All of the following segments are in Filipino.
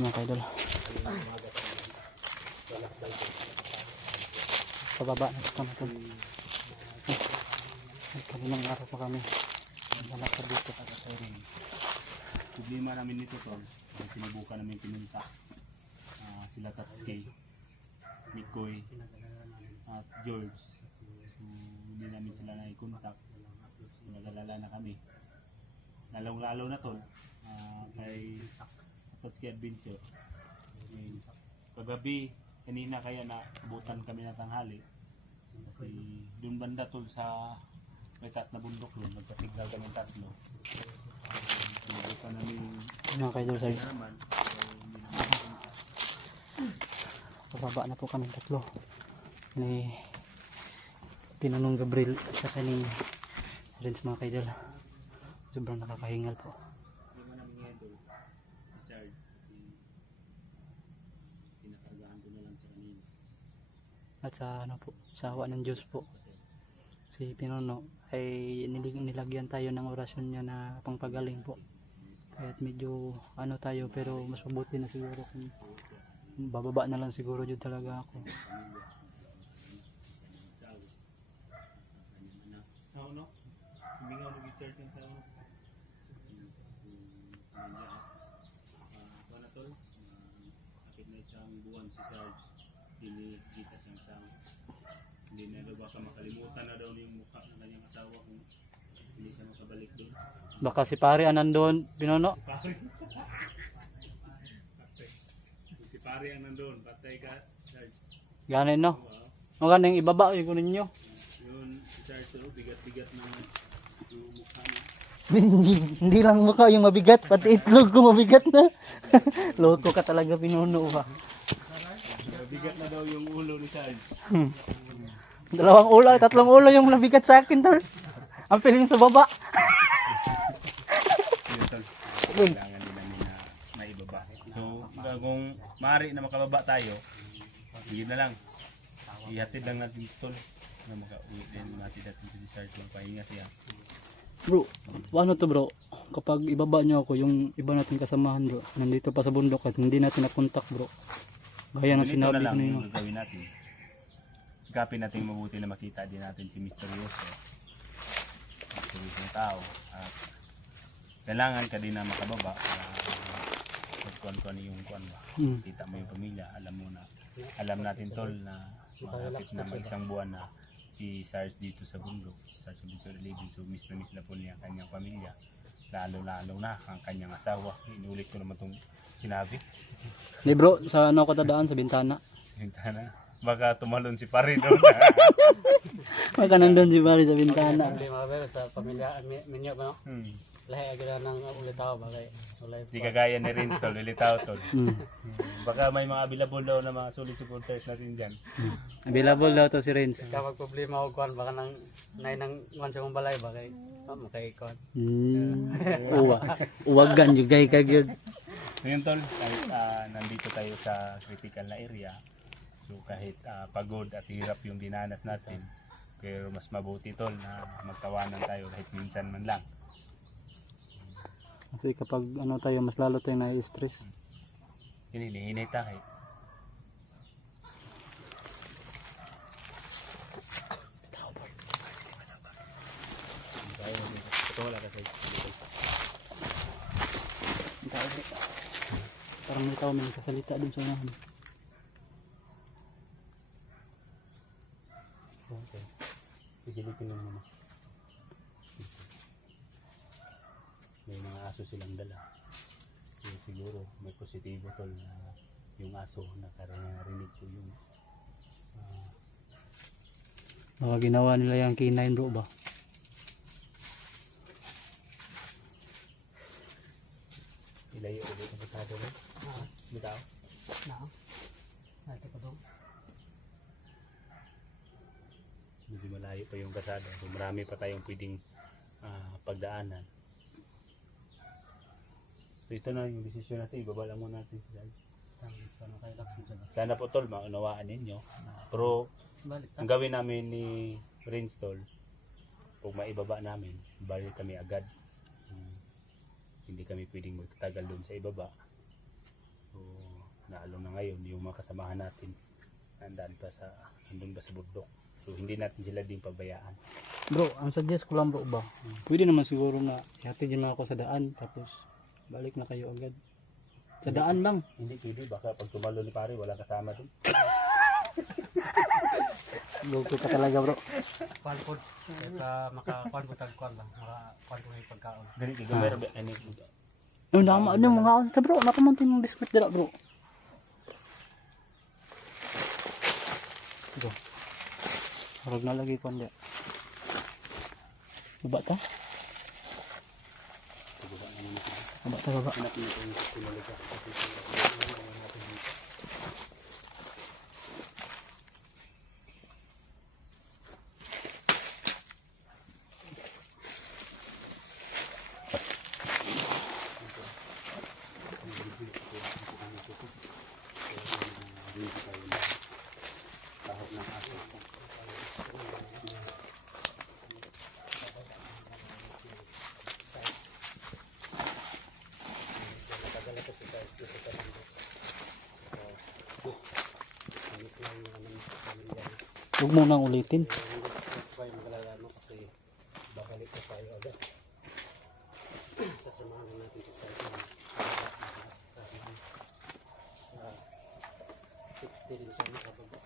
mga kaidol. Pababa na po kami tol. Kaninang araw pa kami nalakad dito. Problema namin nito tol, sinubukan namin pinunta sila Tatsuki, Mikoy at George. So, hindi namin sila na-contact. Nag-alala na kami. Lalong-lalo na tol kay Tatsuki Adventure. Kagabi, kanina kaya naabutan kami na tanghali. Kasi doon banda tol sa may taas na bundok doon, nagpatigral kami tatlo. Sinubukan namin Mga kaidol sa naman. pababa na po kami tatlo ni Pinanong Gabriel sa kaning Rins mga kaidol. Sobrang nakakahingal po. Hindi mo namin ngayon doon charge kasi pinakargahan ko na lang sa kanina. At sa ano po, sa awa ng Diyos po, si Pinono ay nilagyan tayo ng orasyon niya na pangpagaling po. Kahit medyo ano tayo, pero mas mabuti na siguro kung bababa na lang siguro dyan talaga ako. No? Hindi nga mag-charge yung sa ano. Ito na tol, kapit na isang buwan si Sarge, sinikita siyang sang. Hindi na daw baka makalimutan na daw yung mukha ng kanyang asawa kung hindi siya makabalik doon. Baka si pare nandun, Pinono. Si pare ang nandun, patay ka Sarge. Ganin no. Magaling ibaba yung kunin nyo. Yun, si Sarge bigat-bigat na yung mukha niya. Hindi lang mukha yung mabigat, pati itlog ko mabigat na. Loko ka talaga Pinono ba. Bigat na daw yung ulo ni Sarge. Dalawang ulo, tatlong ulo yung nabigat sa akin tol. Ang feeling sa baba. Kailangan din namin na maibaba. So, kung maaari na makababa tayo, yun na lang. Ihatid lang natin tol na makauwi din natin si Sarge ng pahinga siya. Bro, ano to bro? Kapag ibaba nyo ako, yung iba natin kasamahan bro, nandito pa sa bundok at hindi natin na-contact bro. Gaya ng Ganito sinabi na lang ko ninyo. yung gagawin natin. Sikapin natin mabuti na makita din natin si Misteryoso. Misteryosong tao. At kailangan ka din na makababa para kuan-kuan yung kuan ba. Kita mo yung pamilya, alam natin tol na malapit na isang buwan na si Sarge dito sa bundok. Sarge dito living. So miss na po niya kanyang pamilya. Lalo na ang kanyang asawa. Inulit ko naman itong sinabi. Hindi bro, sa ano ko tadaan sa bintana. Bintana. Baka tumalon si pare doon. Baka nandun si Barry sa bintana. Problema ba sa pamilya minyo ba no? Lahi agad nang ulitaw bagay. Di kagaya ni Rins tol, lilitaw tol. Baka may mga available daw na mga solid supporters natin dyan. Available daw to si Renz. Kapag problema og kuan baka nang nay nang kuan sa mong balay bagay. Makay kuan. Uwagan yung gay kagyod. Ngayon tol, kahit nandito tayo sa critical na area, so kahit pagod at hirap yung dinanas natin, pero mas mabuti tol na magtawanan tayo kahit minsan man lang. Kasi kapag ano tayo, mas lalo tayo na-stress. Hinihinay tayo. Parang may tao may nagkasalita dun sa unahan. Okay. Pigilitin lang naman. May mga aso silang dala. So, siguro may positibo tol na yung aso nakarinig ko yung Baka ginawa nila yung K9 bro ba? ilayo ulit ang pasado mo. Bitaw? Ate ko dong. Medyo malayo pa yung kasada. So, marami pa tayong pwedeng pagdaanan. So ito na yung desisyon natin. Ibaba lang muna natin sila. Sana po tol, maunawaan ninyo. Pero ang gawin namin ni Prince tol, kung maibaba namin, balik kami agad. Hindi kami pwedeng magtatagal doon sa ibaba. So lalo na ngayon yung mga kasamahan natin nandun pa sa bundok. So hindi natin sila din pabayaan. Bro, ang suggest ko lang bro ba, pwede naman siguro na ihatid yun ako sa daan tapos balik na kayo agad. Sa daan lang. Hindi pwede, baka pag tumalo ni pare wala kasama dun. Luto ka talaga bro. Kuan po. Makakuan po tagkuan lang. Makakuan po yung pagkaon. Dili kay gamay ra ani. Ano na mga ano bro, nakamontin yung biskwit dala bro. Ito. Harag na lagi ko niya. Baba ta? Baba ta baba. Huwag mo nang ulitin. Kayo magalala no kasi babalik pa tayo agad. Sasamahan natin si Sai. Safety din siya makababa.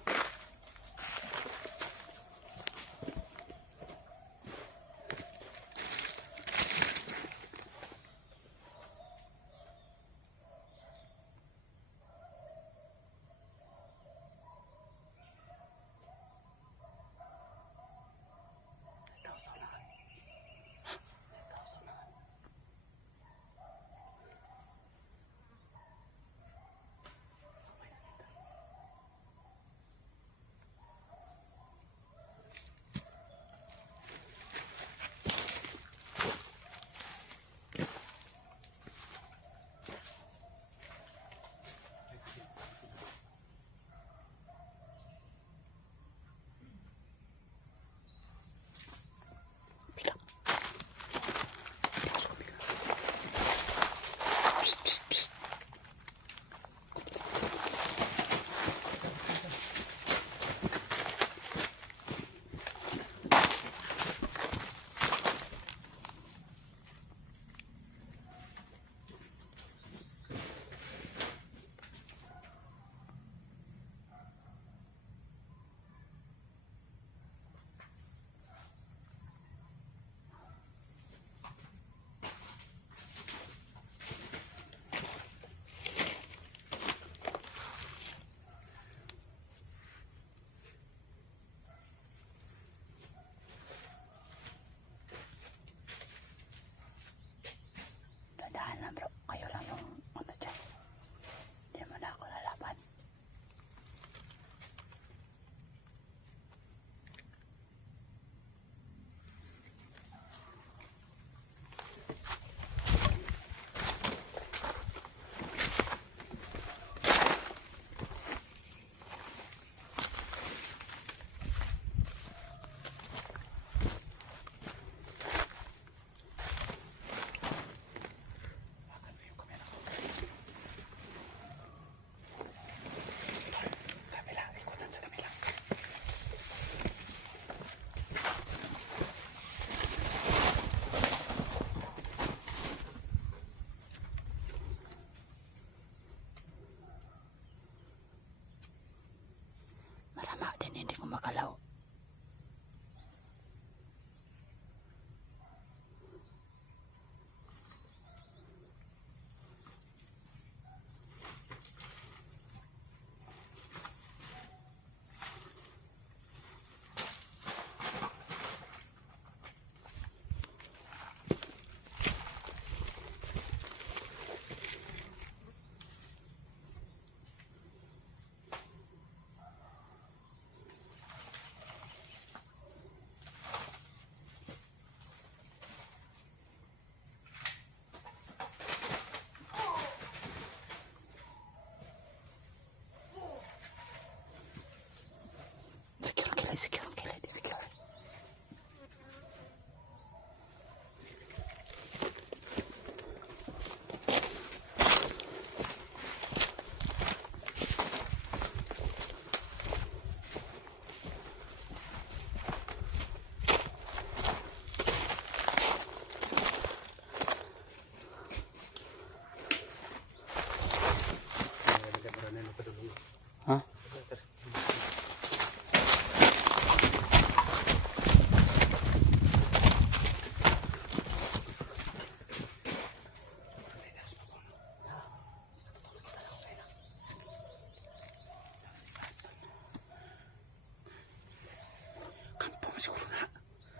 siguro na.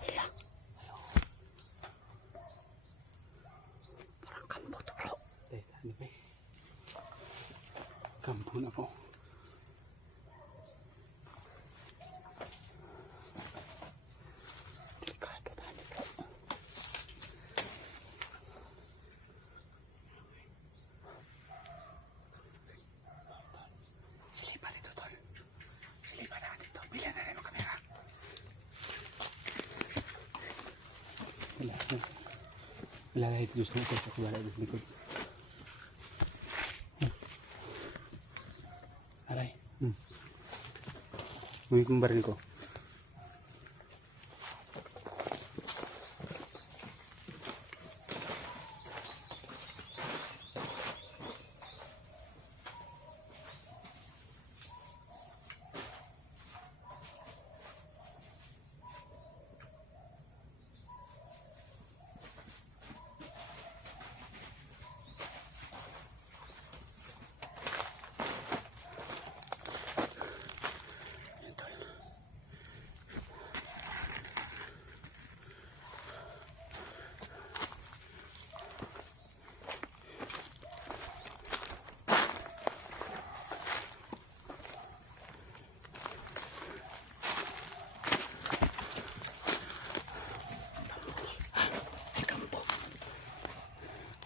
Hala. Parang kampo to bro. Ano ba eh? Kampo na po. Delikado tayo bro. Silipan dito tol. Silipan natin to. Bila na rin ang kamera. Wala na ito gusto nito. Wala ito likod. Aray. Uwi kong baril ko.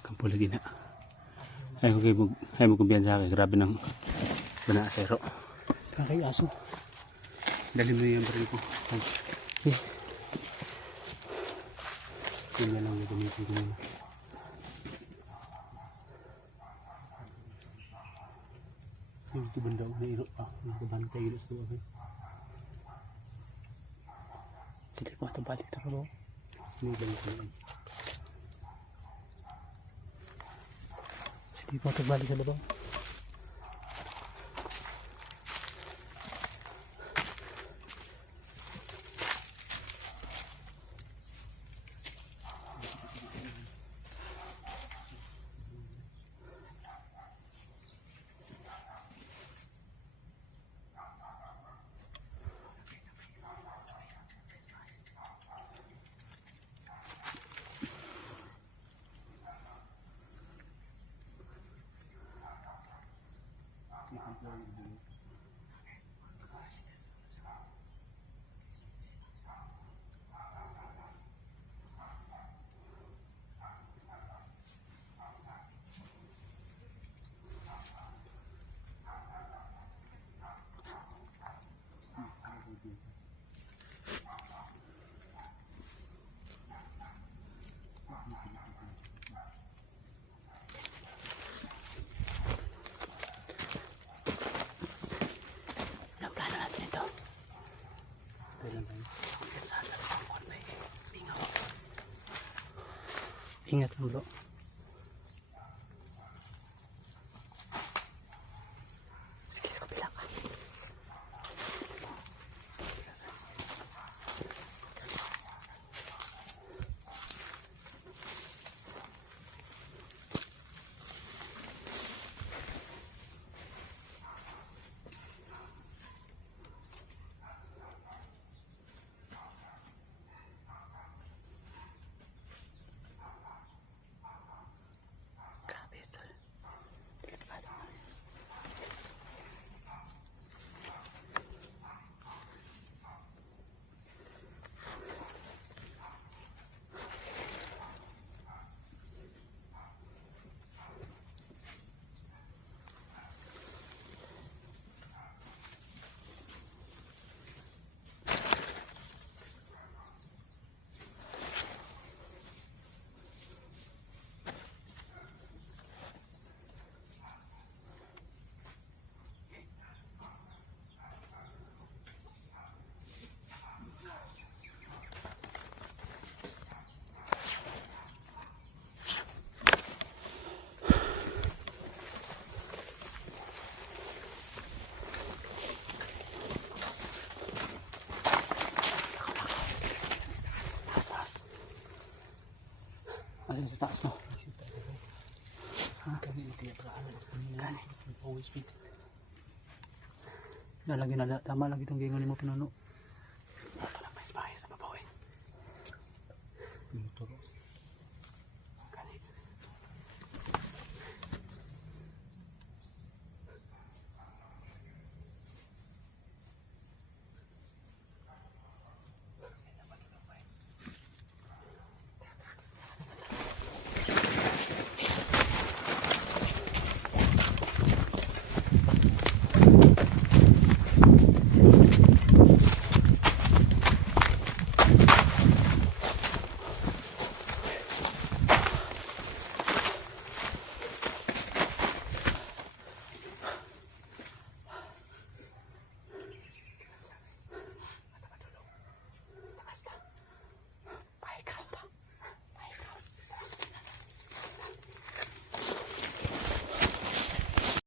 Kampo lagi na. Ay mo kumpiyansa kay grabe ng banasero. Kakay aso. Dali mo yung baril ko. Yun na lang yung gamitin ko muna. Yung ito banda na iro pa. Yung bantay iro sa doon. Sige po ito balik ito ba? Hindi balik ko yun. Sige po ito balik ka na ba? Ingat lang bro. Sige, sa kapila ka. Ayan sa taas no. Kanina kaya paalam kanina. Always speed. Lalagyan na tama lagi itong gingon mo pinuno.